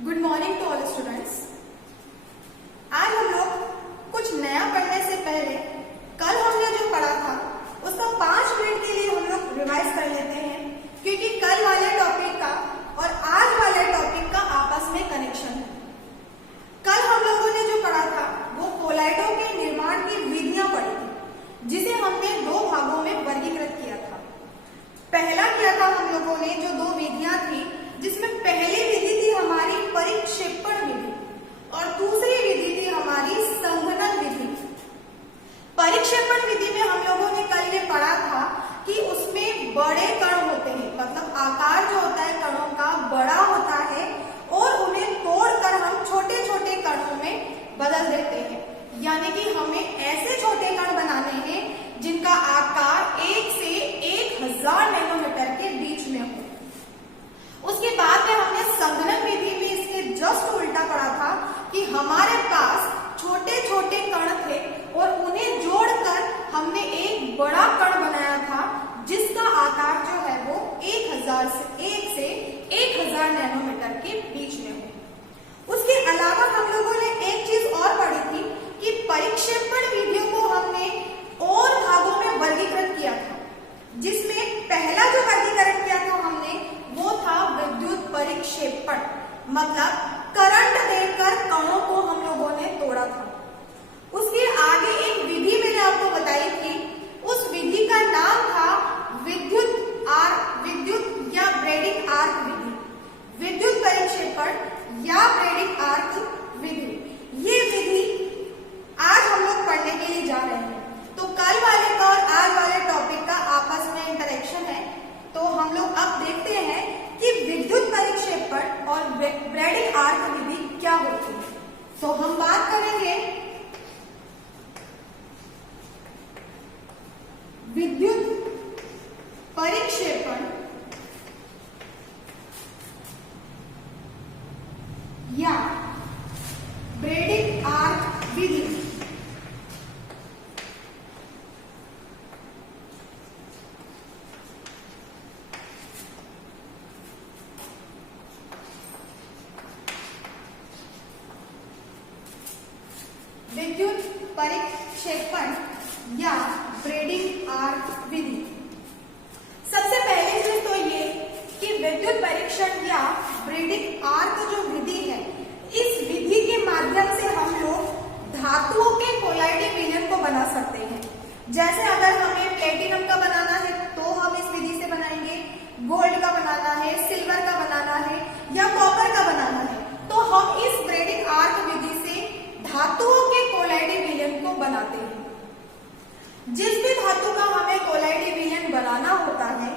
Good morning to all students. आज हम लोग कुछ नया पढ़ने से पहले कल हमने जो पढ़ा था उसका 5 मिनट के लिए हम लोग रिवाइज कर लेते हैं, क्योंकि कल वाले टॉपिक का और आज वाले टॉपिक का आपस में कनेक्शन है। कल हम लोगों ने जो पढ़ा था वो कोलाइडों के निर्माण की विधियां पढ़ी थी, जिसे हमने 2 भागों में वर्गीकृत किया था। पहला किया था हम लोगों ने जो 2 विधियां थी, जिसमें पहली विधि थी हमारी परिक्षेपण विधि और दूसरी विधि थी हमारी संघनन विधि। परिक्षेपण विधि में हम लोगों ने कल ये पढ़ा था कि उसमें बड़े कण होते हैं, मतलब आकार जो होता है कणों का बड़ा होता है और उन्हें तोड़कर हम छोटे छोटे कणों में बदल देते हैं। यानी कि हमें ऐसे छोटे कण बनाने हैं जिनका आकार 1 से 1000 नैनोमीटर के बीच में हो। उसके बाद में हमने संघनन विधि में इसके जस्ट उल्टा पढ़ा था कि हमारे पास छोटे छोटे कण थे और उन्हें जोड़कर हमने एक बड़ा कण बनाया था जिसका आकार जो है वो 1 से 1000 नैनोमीटर के बीच में हो। उसके अलावा हम लोगों ने एक चीज और पढ़ी थी कि परिक्षेपण विधियों को हमने और भागों में वर्गीकृत किया था, जिसमें पहला जो वर्गीकरण किया था हमने वो था विद्युत परिक्षेपण, मतलब करंट देकर कणों को हम लोगों ने तोड़ा था। उसके आगे एक विधि मैंने आपको बताई थी, उस विधि का नाम था विद्युत या ब्रेडिंग आर्क विधि, विद्युत परिक्षेपण या ब्रेडिंग आर्क विधि। ये विधि आज हम लोग पढ़ने के लिए जा रहे हैं। तो कल वाले का और आज वाले टॉपिक का आपस में इंटरेक्शन है। तो हम लोग अब देखते हैं कि विद्युत परिक्षेपण और ब्रेडिंग आर्क विधि क्या होती है। तो हम बात करेंगे विद्युत परिक्षेपण या ब्रेडिंग आर्क विधि। विद्युत परिक्षेपण या ब्रेडिंग आर्क विधि। सबसे पहले चीज तो ये कि विद्युत परीक्षण या ब्रेडिंग आर्क जो विधि है, इस विधि के माध्यम से हम लोग धातुओं के कोलाइडी विलयन को बना सकते हैं। जैसे अगर हमें प्लेटिनम का बनाना है तो हम इस विधि से बनाएंगे, गोल्ड का बनाना है, सिल्वर का बनाना है या कॉपर का बनाना है, तो हम इस ब्रेडिंग आर्क विधि से धातुओं के कोलाइडी विलयन को बनाते हैं। जिस भी धातु का हमें कोलाइडी विलयन बनाना होता है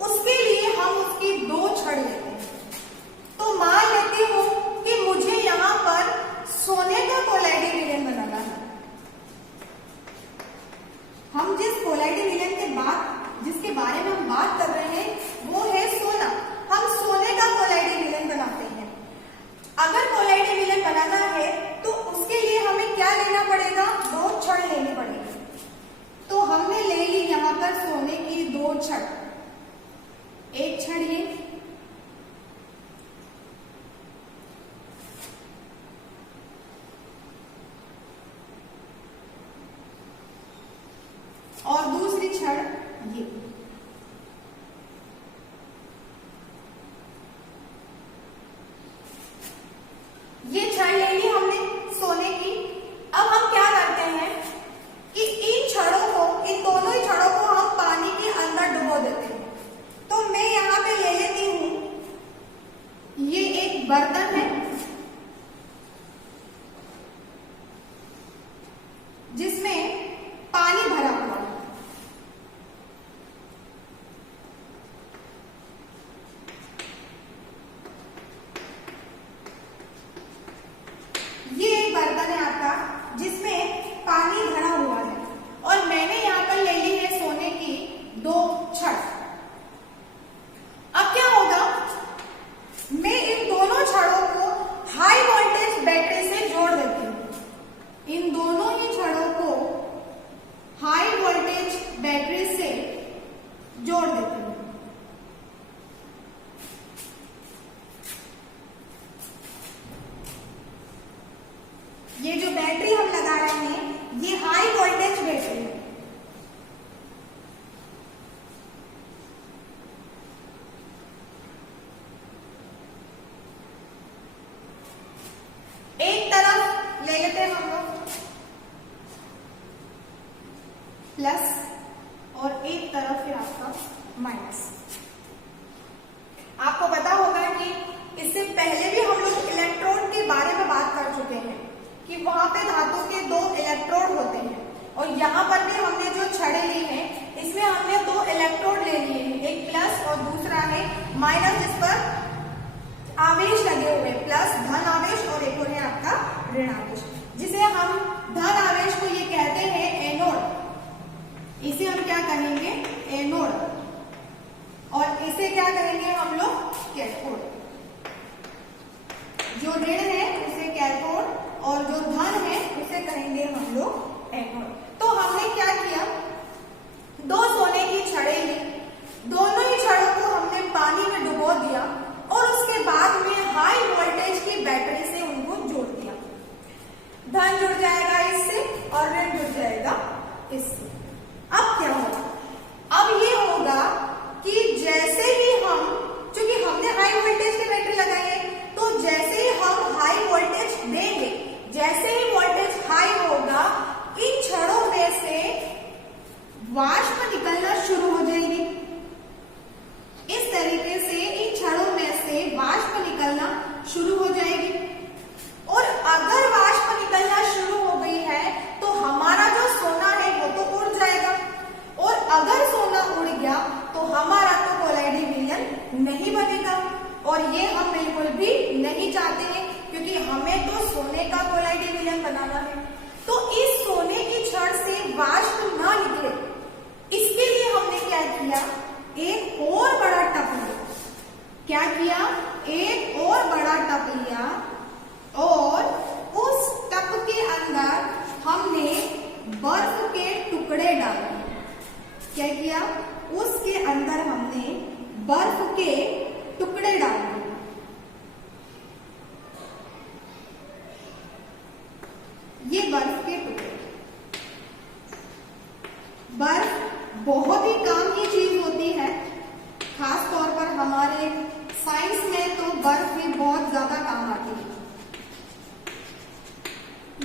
उसके लिए हम उसकी 2 छड़ लेते हैं। तो मान लेती हूं कि मुझे यहां पर सोने का कोलाइडी विलयन बनाना है। हम जिस कोलाइडी विलयन जिसके बारे में हम बात कर रहे हैं वो है सोना। हम सोने का कोलाइडी विलयन बनाते हैं। अगर कोलाइडी विलयन बनाना है तो उसके लिए हमें क्या लेना पड़ेगा? 2 छड़ लेनी पड़ेगी। तो हमने ले ली यहां पर सोने की 2 छड़। एक छड़ ये और दूसरी छड़ ये छड़ ले ली हमने सोने की। अब हम क्या करते हैं कि इन दोनों ही छड़ों को हम पानी के अंदर डुबो देते हैं। तो मैं यहां पे ले लेती हूं, ये एक बर्तन है जिसमें पानी भरा हुआ है। ये एक बर्तन है आपका जिसमें पानी भरा हुआ है और मैंने यहां पर ले ली है सोने की 2 छड़। अब क्या होगा, मैं इन दोनों छड़ों को हाई वोल्टेज बैटरी से जोड़ देती हूं। इन दोनों ही छड़ों को हाई वोल्टेज बैटरी से जोड़ देती हूं। रहे हैं ये हाई वोल्टेज बैटरी है। एक तरफ ले लेते हैं हम लोग प्लस और एक तरफ है आपका माइनस। आपको पता होगा कि इससे पहले भी हम लोग इलेक्ट्रोड के बारे में बात कर चुके हैं कि वहां पे धातु के दो इलेक्ट्रोड होते हैं और यहाँ पर भी हमने जो छड़े ली हैं इसमें हमने दो इलेक्ट्रोड ले लिए हैं, एक प्लस और दूसरा है माइनस, जिस पर आवेश लगे हुए, प्लस धन आवेश और एक और है आपका ऋण आवेश, जिसे हम धन आवेश को ये कहते हैं एनोड। इसे हम क्या कहेंगे? एनोड। और इसे क्या कहेंगे हम लोग? कैथोड। जो ऋण है उसे कैथोड और जो धन है उसे कहेंगे हम लोग एनोड। तो हमने क्या किया, दो सोने की छड़े ली, दोनों ही छड़ों को हमने पानी में डुबो दिया और उसके बाद में हाई वोल्टेज की बैटरी से उनको जोड़ दिया। धन जुड़ जाएगा इससे और ऋण जुड़ जाएगा इससे। अब क्या होगा? अब ये होगा कि जैसे ही हम, चूंकि हमने हाई वोल्टेज की बैटरी लगाई है, तो जैसे ही हम हाई वोल्टेज देंगे, जैसे ही वोल्टेज हाई होगा, इन छड़ों में से वाष्प निकलना शुरू हो जाएगी। इस तरीके से इन छड़ों में से वाष्प निकलना शुरू हो जाएगी। और अगर वाष्प निकलना शुरू हो गई है तो हमारा जो सोना है वो तो उड़ जाएगा, और अगर सोना उड़ गया तो हमारा तो कोलाइडी विलयन नहीं बनेगा, और ये हम बिल्कुल भी नहीं चाहते हैं क्योंकि हमें तो सोने का कोलाइडी विलयन बनाना है। तो इस सोने की छड़ से वाष्प ना निकले, इसके लिए हमने क्या किया? एक और बड़ा टब लिया। क्या किया? एक और बड़ा टब लिया और उस टब के अंदर हमने बर्फ के टुकड़े डाले। क्या किया? उसके अंदर हमने बर्फ के टुकड़े डाले। ये बर्फ के टुकड़े, बर्फ बहुत ही काम की चीज होती है, खास तौर पर हमारे साइंस में तो बर्फ भी बहुत ज्यादा काम आती है।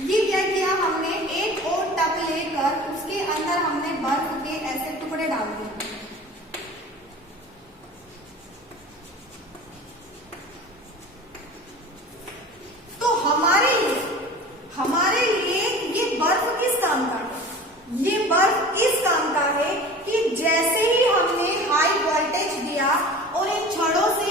ये क्या किया हमने? एक और टब लेकर उसके अंदर हमने बर्फ के ऐसे टुकड़े डाल दिए। तो हमारे लिए ये बर्फ किस काम का है? ये बर्फ इस काम का है कि जैसे ही हमने हाई वोल्टेज दिया और इन छड़ों से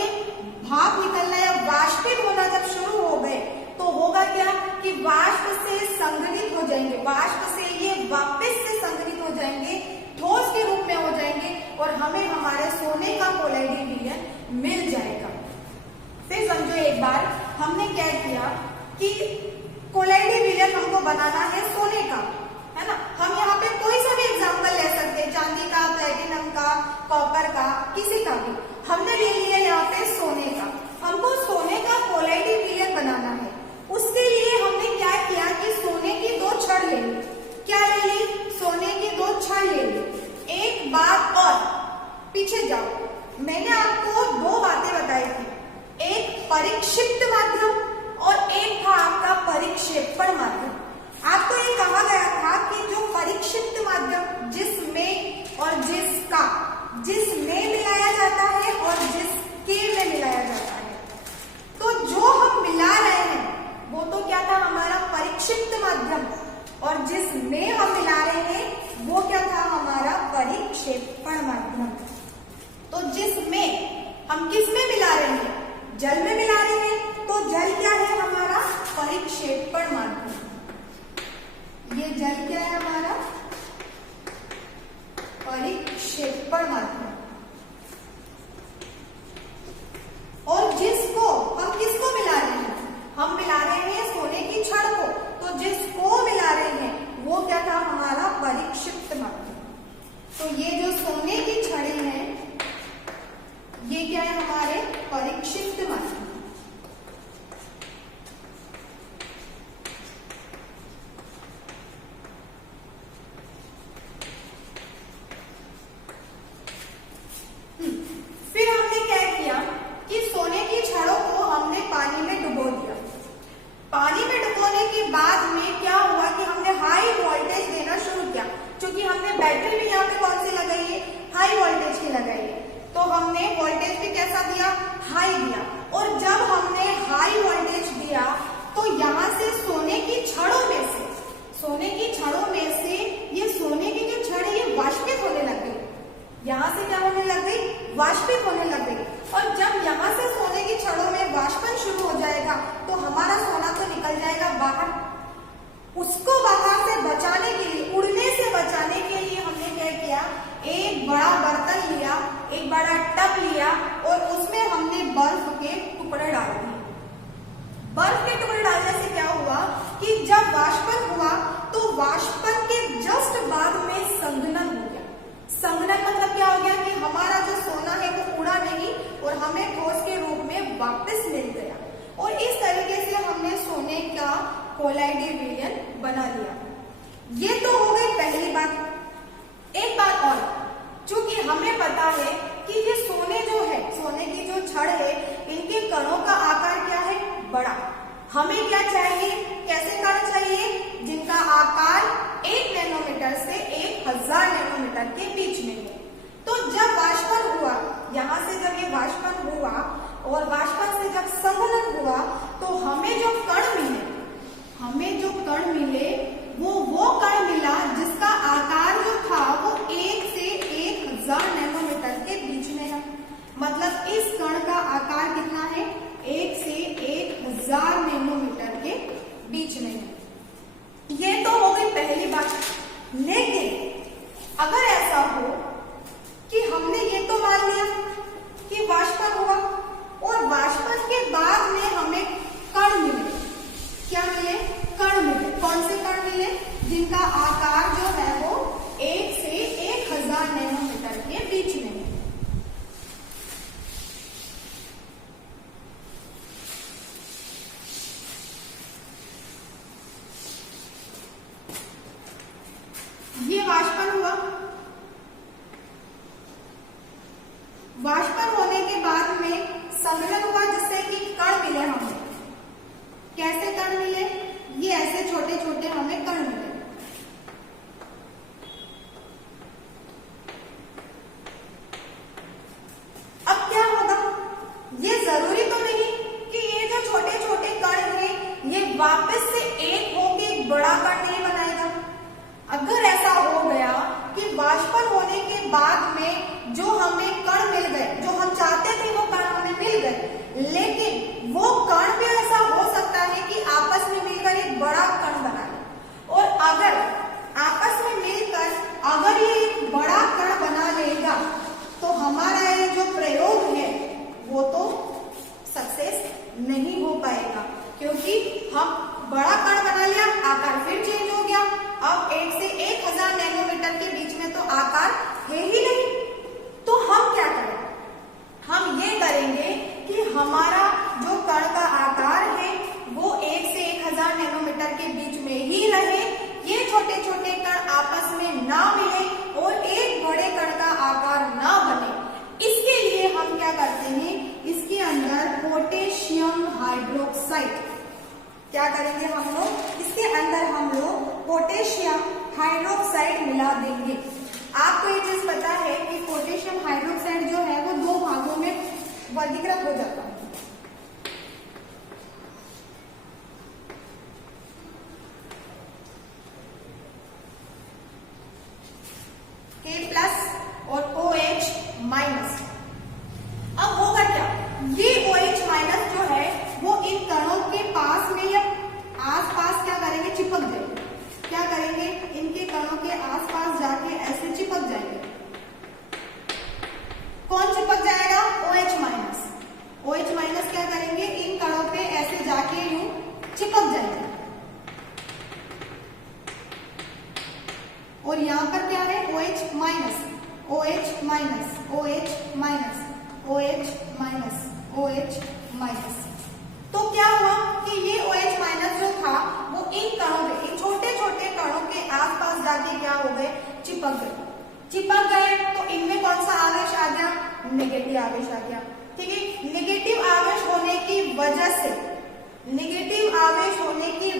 भाप निकलना या वाष्पित होना जब शुरू हो गए, तो होगा क्या कि वाष्प से संघनित हो जाएंगे, वाष्प से ये वापस से संघनित हो जाएंगे, ठोस के रूप में हो जाएंगे और हमें हमारे सोने का कोलाइडी विलयन मिल जाएगा। फिर समझो एक बार हमने क्या किया कि कोलाइडी विलयन हमको बनाना है सोने का, है ना। हम यहाँ पे कोई सा भी एग्जाम्पल ले सकते हैं, चांदी का, प्लेटिनम का, कॉपर का, किसी का भी। हमने ले लिया यहाँ पे सोने का। हमको सोने का कोलाइडी विलयन बनाना है। उसके लिए हमने क्या किया कि सोने की दो छड़ ले ली। क्या ले ली? सोने की दो छड़ ले ली। एक बात और, पीछे जाओ, मैंने आपको दो बातें बताई थी, एक परिक्षिप्त माध्यम और एक था आपका परिक्षेपण माध्यम। आपको ये कहा गया था कि जो परिक्षिप्त माध्यम जिसमें और जिसमें मिलाया जाता है और जिसके में मिलाया जाता है, तो जो हम मिला रहे हैं वो तो क्या था? हमारा परिक्षिप्त माध्यम, और जिसमें हम मिला रहे हैं वो क्या था? हमारा परिक्षेपण माध्यम। तो जिसमें हम किस में मिला रहे हैं? जल में मिला रहे हैं, तो जल क्या है? हमारा परिक्षेपण माध्यम। ये जल क्या है? हमारा परिक्षेपण माध्यम। और जिसको हम किसको मिला रहे हैं? हम मिला रहे हैं सोने की छड़ को, तो जिसको मिला रहे हैं वो क्या था? हमारा परिक्षिप्त माध्यम। तो ये जो सोने की छड़े हैं ये क्या है? हमारे परिक्षिप्त माध्यम। वाष्पन के जस्ट बाद में संघनन हो गया। संघनन मतलब क्या हो गया कि हमारा जो सोना है वो उड़ा नहीं और हमें ठोस के रूप में वापस मिल गया, और इस तरीके से हमने सोने का कोलाइडल विलयन बना लिया। ये तो हो गई पहली बात। एक बात और, चूंकि हमें पता है कि ये सोने जो है, सोने की जो छड़ है, इनके कणों का आकार क्या है, बड़ा। हमें क्या चाहिए, कैसे कण चाहिए, जिनका आकार 1 नैनोमीटर से 1000 नैनोमीटर के बीच में हो। तो जब वाष्पन हुआ, यहां से जब ये वाष्पन हुआ और वाष्पन से जब संघनन हुआ, तो हमें जो कण मिले वो कण मिला जिसका आकार जो था वो 1 से 1000 नैनोमीटर के बीच में है। मतलब इस कण का आकार कितना है, 1 से 1000 नैनोमीटर के बीच में है। ये तो हो गई पहली बात। लेकिन अगर ऐसा हो कि हमने ये तो मान लिया कि वाष्पन हुआ और वाष्पन के बाद में हमें कण मिले, क्या मिले, कण मिले। कौन से कण मिले, जिनका आकार जो है वो 1 से 1000 नैनोमीटर के बीच में है। ये वाष्पन हुआ। वाष्पन होने के बाद में संघनन हुआ जिससे कि कण मिले हमें। कैसे कण मिले, ये ऐसे छोटे छोटे हमें कण मिले। अब क्या होगा, ये जरूरी तो नहीं कि ये जो छोटे छोटे कण हैं ये वापस से एक होके एक बड़ा कण नहीं बनाएगा। अगर ऐसा हो गया कि वाष्पन होने के बाद में जो हमें कण मिल गए, जो हम चाहते थे वो कण हमें मिल गए, लेकिन वो कण भी ऐसा हो सकता है कि आपस में मिलकर एक बड़ा कण बना ले। और अगर आपस में मिलकर अगर ये एक बड़ा कण बना लेगा तो हमारा ये जो प्रयोग है वो तो सक्सेस नहीं हो पाएगा, क्योंकि हम बड़ा कण बना लिया, आकार फिर चेंज हो गया। अब 1 से 1000 नैनोमीटर के बीच में तो आकार है ही नहीं। तो हम क्या करें, हम ये करेंगे कि हमारा जो कण का आकार है वो 1 से 1000 नैनोमीटर के बीच में ही रहे, ये छोटे छोटे कण आपस में ना मिले और एक बड़े कण का आकार ना बने। इसके लिए हम क्या करते हैं, इसके अंदर पोटेशियम हाइड्रोक्साइड, क्या करेंगे हम लोग, इसके अंदर हम लोग पोटेशियम हाइड्रोक्साइड मिला देंगे। आपको ये चीज पता है कि पोटेशियम हाइड्रोक्साइड जो है वो 2 भागों में वर्गीकृत हो जाता है। K+ और OH-। अब होगा क्या, ये OH- जो है वो इन कणों के पास में या आसपास क्या करेंगे, चिपक जाएंगे। क्या करेंगे, इनके कणों के आसपास जाके ऐसे चिपक जाएंगे। कौन चिपक जाएगा, OH-। OH- क्या करेंगे, इन कणों पे ऐसे जाके यूं चिपक जाएंगे। और यहाँ पर क्या है, OH-, OH-। तो क्या हुआ कि ये OH- जो था वो इन कणों पे, इन छोटे छोटे कणों के आसपास जाके क्या हो गए, चिपक गए। तो इनमें कौन सा आवेश आ गया, नेगेटिव आवेश आ गया। ठीक है, नेगेटिव आवेश होने की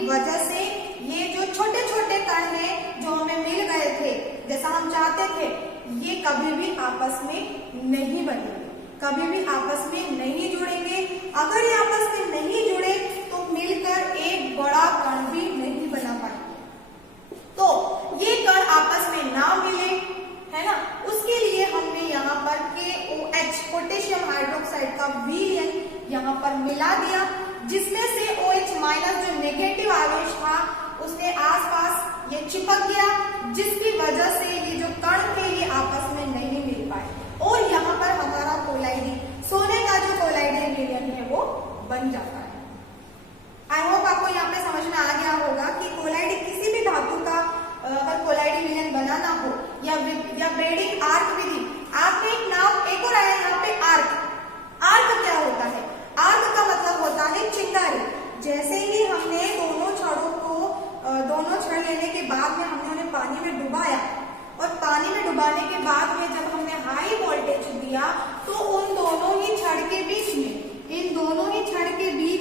वजह से ये जो छोटे छोटे कण हैं जो हमें मिल गए थे जैसा हम चाहते थे, ये कभी भी आपस में नहीं बनेंगे, कभी भी आपस में नहीं जुड़ेंगे। अगर ये आपस में नहीं जुड़े तो मिलकर एक बड़ा कण भी नहीं बना पाएंगे। तो ये कण आपस में ना मिले, है ना, उसके लिए हमने यहाँ पर KOH पोटेशियम हाइड्रोक्साइड का विलयन यहाँ पर मिला दिया, जिसमें से OH- जो नेगेटिव आवेश था उसके आसपास ये चिपक गया, जिसकी वजह से ये जो कण थे ये आपस में नहीं मिल पाए और यहाँ पर हमारा कोलाइडल, सोने का जो कोलाइडल विलयन है वो बन जाता है। आई होप आपको यहाँ पे समझ में आ गया होगा कि कोलाइडल किसी भी धातु का ब्रेडिंग आर्क विधि। आपने एक नाम एक और आया यहाँ पे आर्क। आर्क क्या होता है? आर्क का मतलब होता है चिंगारी। जैसे ही हमने दोनों छड़ लेने के बाद में हमने उन्हें पानी में डुबाया और पानी में डुबाने के बाद में जब हमने हाई वोल्टेज दिया तो उन दोनों ही छड़ के बीच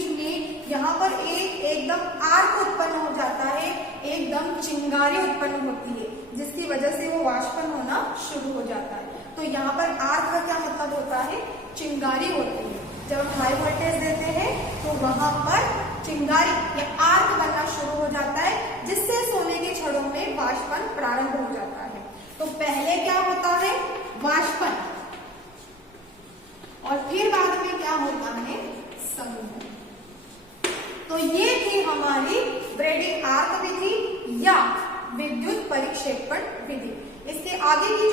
में यहाँ पर एकदम आर्क उत्पन्न हो जाता है, एकदम चिंगारी उत्पन्न होती है, जिसकी वजह से वो वाष्पन होना शुरू हो जाता है। तो यहाँ पर आर्क का क्या मतलब होता है? चिंगारी होती है। जब हम हाई वोल्टेज देते हैं तो वहां पर चिंगारी या आर्क बनना शुरू हो जाता है, जिससे सोने के छड़ों में वाष्पन प्रारंभ हो जाता है। तो पहले क्या होता है? वाष्पन, और फिर बाद में क्या होता है? समूह। तो ये थी हमारी ब्रेडिंग आर्क विधि या विद्युत परिक्षेपण विधि। इसके आगे की